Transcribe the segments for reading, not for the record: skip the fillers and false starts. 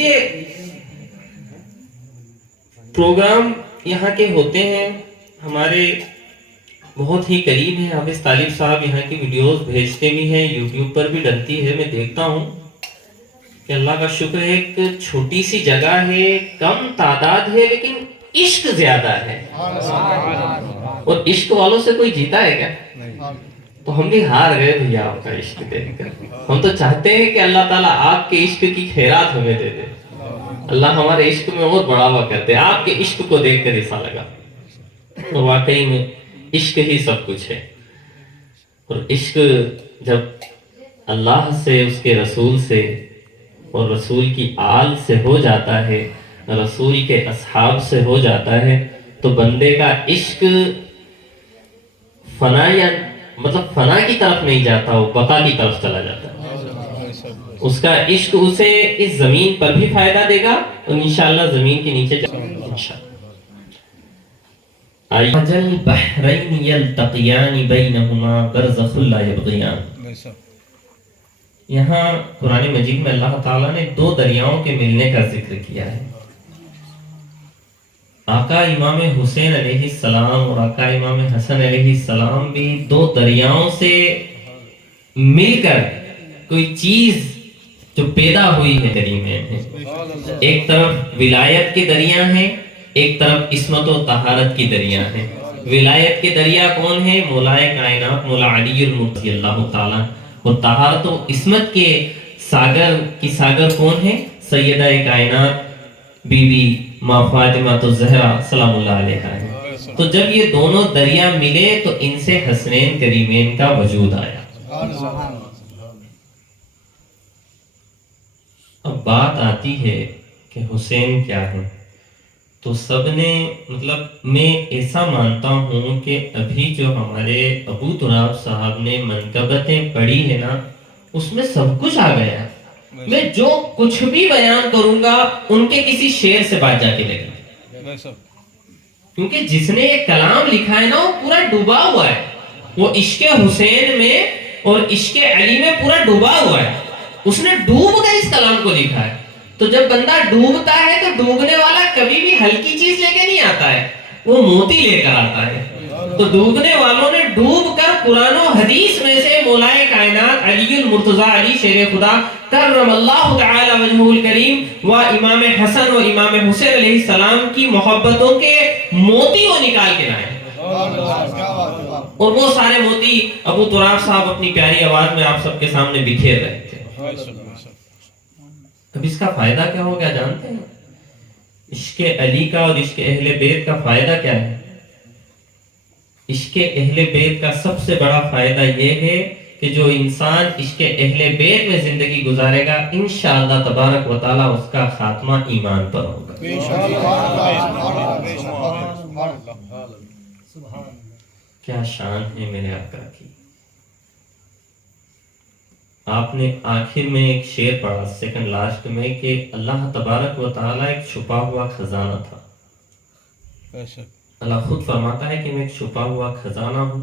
یہ پروگرام یہاں کے ہوتے ہیں ہمارے بہت ہی قریب ہیں. حافظ طالب صاحب یہاں کی ویڈیوز بھیجتے بھی ہیں, یوٹیوب پر بھی ڈلتی ہے, میں دیکھتا ہوں کہ اللہ کا شکر ہے. ایک چھوٹی سی جگہ ہے, کم تعداد ہے, لیکن عشق زیادہ ہے. اور عشق والوں سے کوئی جیتا ہے کیا؟ تو ہم بھی ہار گئے بھیا آپ کا عشق دیکھ کر. ہم تو چاہتے ہیں کہ اللہ تعالیٰ آپ کے عشق کی خیرات ہمیں دے دے. اللہ ہمارے عشق میں اور بڑھاوا کرتے. آپ کے عشق کو دیکھ کر ایسا لگا. تو واقعی میں عشق ہی سب کچھ ہے. اور عشق جب اللہ سے, اس کے رسول سے اور رسول کی آل سے ہو جاتا ہے, رسول کے اصحاب سے ہو جاتا ہے, تو بندے کا عشق فنا یا مطلب فنا کی طرف نہیں جاتا, وہ بقا کی طرف چلا جاتا ہے. اس کا عشق اسے اس زمین پر بھی فائدہ دے گا اور انشاءاللہ زمین کے نیچے انشاءاللہ. اجل بحرین یلتقیان بینہما برزخ لا یبغیان. یہاں قرآن مجید میں اللہ تعالیٰ نے دو دریاؤں کے ملنے کا ذکر کیا ہے. آقا امام حسین علیہ السلام اور آقا امام حسن علیہ السلام بھی دو دریاؤں سے مل کر کوئی چیز جو پیدا ہوئی ہے دریا میں. ایک طرف ولایت کے دریا ہیں, ایک طرف عصمت و طہارت کی دریا ہیں. ولایت کے دریا کون ہے؟ مولائے کائنات مولا علی المرتضی اللہ تعالیٰ. اور طہارت و عصمت کے ساگر کون ہے؟ سیدہ کائنات بی بی ماں فاطمہ الزہرا سلام اللہ علیہا ہے. تو جب یہ دونوں دریا ملے تو ان سے حسنین کریمین کا وجود آیا. اب بات آتی ہے کہ حسین کیا ہے. تو سب نے مطلب میں ایسا مانتا ہوں کہ ابھی جو ہمارے ابو تراب صاحب نے منقبتیں پڑھی ہے نا, اس میں سب کچھ آ گیا. میں جو کچھ بھی بیان کروں گا ان کے کسی شعر سے بات جا کے لگے, کیونکہ جس نے یہ کلام لکھا ہے نا وہ پورا ڈوبا ہوا ہے. وہ عشق حسین میں اور عشق علی میں پورا ڈوبا ہوا ہے. اس نے ڈوب کر اس کلام کو لکھا ہے. تو جب بندہ ڈوبتا ہے تو ڈوبنے والا کبھی بھی ہلکی چیز لے کے نہیں آتا ہے, وہ موتی لے کر آتا ہے. تو ڈوبنے والوں نے ڈوب کر قرآن و حدیث میں سے مولائے کائنات علی المرتضی علی شیر خدا کرم اللہ تعالی وجہہ الکریم و امام حسن و امام حسین علیہ السلام کی محبتوں کے موتی وہ نکال کے لائے. اور وہ سارے موتی ابو تراب صاحب اپنی پیاری آواز میں آپ سب کے سامنے بکھیر رہے تھے. اب اس کا فائدہ کیا ہو گیا جانتے ہیں؟ عشق علی کا اور عشق اہل بیت کا فائدہ کیا ہے؟ عشق اہل بیت کا سب سے بڑا فائدہ یہ ہے کہ جو انسان عشق اہل بیت میں زندگی گزارے گا انشاءاللہ تبارک و تعالی اس کا خاتمہ ایمان پر ہوگا. کیا شان ہے میرے آقا کی. آپ نے آخر میں ایک شعر پڑھا سیکنڈ لاسٹ میں کہ اللہ تبارک و تعالی ایک چھپا ہوا خزانہ تھا. اللہ خود فرماتا ہے کہ میں ایک چھپا ہوا خزانہ ہوں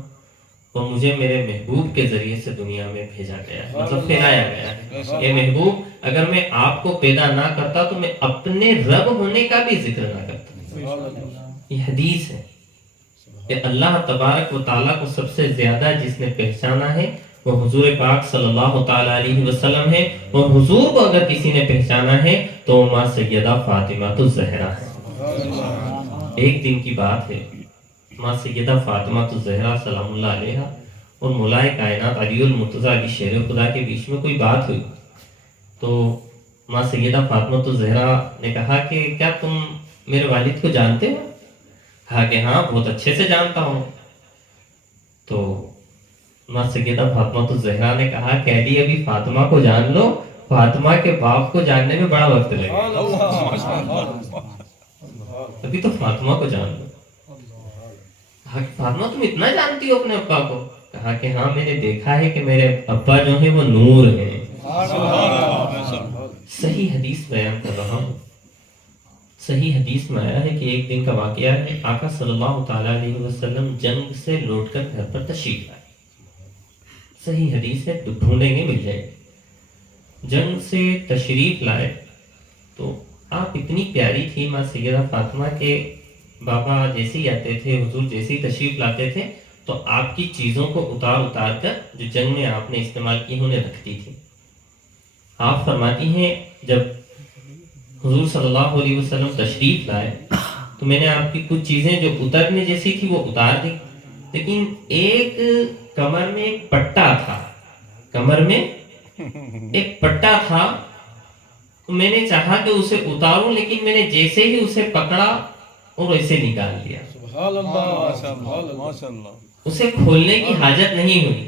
اور مجھے میرے محبوب کے ذریعے سے دنیا میں بھیجا گیا ہے, مطلب پھیلایا گیا ہے. اے محبوب, اگر میں آپ کو پیدا نہ کرتا تو میں اپنے رب ہونے کا بھی ذکر نہ کرتا. یہ حدیث ہے کہ اللہ تبارک و تعالیٰ کو سب سے زیادہ جس نے پہچانا ہے وہ حضور پاک صلی اللہ تعالیٰ علیہ وسلم ہے. اور حضور کو اگر کسی نے پہچانا ہے تو ماں سیدہ فاطمہ الزہرا ہے. ایک دن کی بات ہے, ماں سیدہ فاطمہ الزہرا سلام اللہ علیہا اور مولائے کائنات علی المرتضی علی شیر خدا کے بیچ میں کوئی بات ہوئی. تو ماں سیدہ فاطمہ الزہرا نے کہا کہ کیا تم میرے والد کو جانتے ہو؟ کہا کہ ہاں بہت اچھے سے جانتا ہوں. تو ماں سیدہ فاطمہ الزہرا نے کہا کہ علی ابھی فاطمہ کو جان لو, فاطمہ کے باپ کو جاننے میں بڑا وقت لگے گا, ابھی تو فاطمہ کو جان لو. کہا کہ فاطمہ تم اتنا جانتی ہو اپنے ابا کو؟ کہا کہ ہاں میں نے دیکھا ہے کہ میرے ابا جو ہیں وہ نور ہیں. صحیح حدیث بیان کر رہا ہوں. صحیح حدیث میں آیا ہے کہ ایک دن کا واقعہ ہے, آقا صلی اللہ تعالیٰ علیہ وسلم جنگ سے لوٹ کر گھر پر تشریف لائے. صحیح حدیث ہے, ڈھونڈیں گے مل جائے. جنگ سے تشریف لائے تو آپ اتنی پیاری تھی ماں سیدہ فاطمہ کے بابا جیسے ہی آتے تھے، حضور جیسے ہی تشریف لاتے تھے تو آپ کی چیزوں کو اتار کر جو جنگ میں آپ نے استعمال کی انہیں رکھتی تھی. آپ فرماتی ہیں جب حضور صلی اللہ علیہ وسلم تشریف لائے تو میں نے آپ کی کچھ چیزیں جو اترنے جیسی تھی وہ اتار دی، لیکن ایک کمر میں ایک پٹا تھا، کمر میں ایک پٹا تھا. میں نے چاہا کہ اسے اتاروں، لیکن میں نے جیسے ہی اسے پکڑا اور اسے نکال لیا. سبحان اللہ ماشاء اللہ. اسے کھولنے کی حاجت نہیں ہوئی،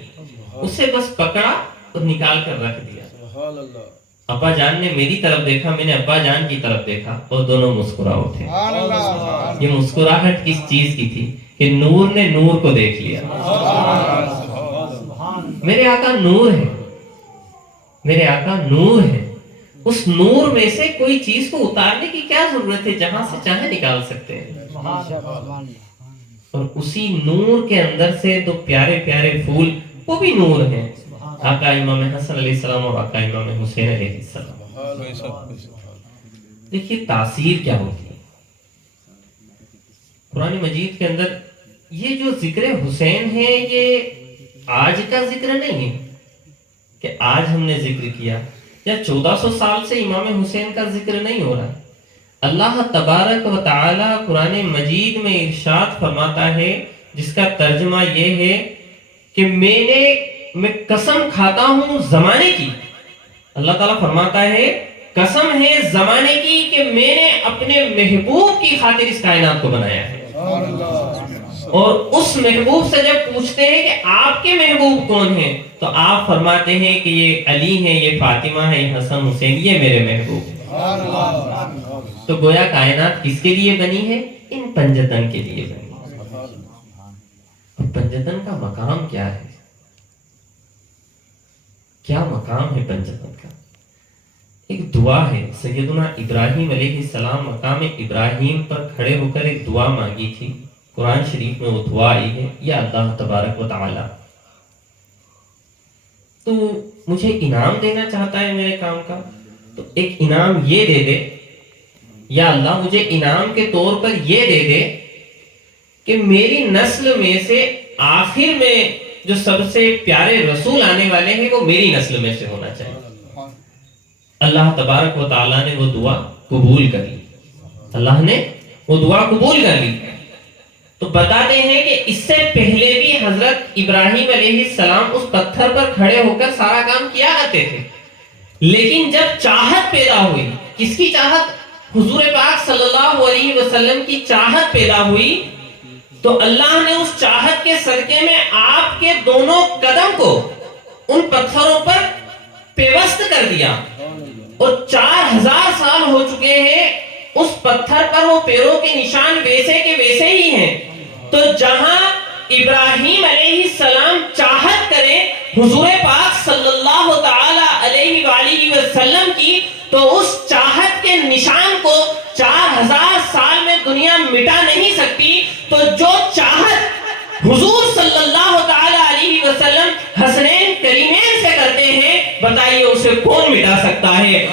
اسے بس پکڑا اور نکال کر رکھ دیا. سبحان اللہ. ابا جان نے میری طرف دیکھا، میں نے ابا جان کی طرف دیکھا اور دونوں مسکرا اٹھے. سبحان اللہ. یہ مسکراہٹ کس چیز کی تھی کہ نور نے نور کو دیکھ لیا. میرے آقا نور ہے، میرے آقا نور ہے، اس نور میں سے کوئی چیز کو اتارنے کی کیا ضرورت ہے، جہاں سے چاہے نکال سکتے ہیں. اور اسی نور کے اندر سے دو پیارے پیارے پھول، وہ بھی نور ہیں، آقا امام حسن علیہ السلام اور آقا امام حسین علیہ السلام. دیکھیے تاثیر کیا ہوتی ہے قرآن مجید کے اندر. یہ جو ذکر حسین ہے یہ آج کا ذکر نہیں ہے کہ آج ہم نے ذکر کیا، یا 1400 سال سے امام حسین کا ذکر نہیں ہو رہا. اللہ تبارک و تعالی قرآن مجید میں ارشاد فرماتا ہے جس کا ترجمہ یہ ہے کہ میں قسم کھاتا ہوں زمانے کی. اللہ تعالیٰ فرماتا ہے قسم ہے زمانے کی کہ میں نے اپنے محبوب کی خاطر اس کائنات کو بنایا ہے. اور اس محبوب سے جب پوچھتے ہیں کہ آپ کے محبوب کون ہیں تو آپ فرماتے ہیں کہ یہ علی ہے، یہ فاطمہ ہے، یہ حسن حسین، یہ میرے محبوب ہیں. تو گویا کائنات کس کے لیے بنی ہے؟ ان پنجتن کے لیے بنی ہے. اور پنجتن کا مقام کیا ہے؟ کیا مقام ہے پنجتن کا؟ ایک دعا ہے. سیدنا ابراہیم علیہ السلام مقام ابراہیم پر کھڑے ہو کر ایک دعا مانگی تھی. قرآن شریف میں وہ دعا آئی ہے، یا اللہ تبارک و تعالی تو مجھے انعام دینا چاہتا ہے میرے کام کا، تو ایک انعام یہ دے دے، یا اللہ مجھے انعام کے طور پر یہ دے دے کہ میری نسل میں سے آخر میں جو سب سے پیارے رسول آنے والے ہیں وہ میری نسل میں سے ہونا چاہیے. اللہ تبارک و تعالیٰ نے وہ دعا قبول کر لی. اللہ نے وہ دعا قبول کر لی. تو بتاتے ہیں کہ اس سے پہلے بھی حضرت ابراہیم علیہ السلام اس پتھر پر کھڑے ہو کر سارا کام کیا کرتے تھے، لیکن جب چاہت پیدا ہوئی، کس کی چاہت؟ حضور پاک صلی اللہ علیہ وسلم کی چاہت پیدا ہوئی، تو اللہ نے اس چاہت کے صدقے میں آپ کے دونوں قدم کو ان پتھروں پر پیوست کر دیا. اور 4000 سال ہو چکے ہیں، اس پتھر پر وہ پیروں کے نشان ویسے کے ویسے ہی ہیں. تو جہاں ابراہیم علیہ السلام چاہت کرے حضور پاک صلی اللہ تعالی علیہ وآلہ وسلم کی، تو اس چاہت کے نشان کو 4000 سال میں دنیا مٹا نہیں سکتی. تو جو چاہت حضور صلی اللہ تعالی علیہ وسلم حسنین کریمین سے کرتے ہیں، بتائیے اسے کون مٹا سکتا ہے؟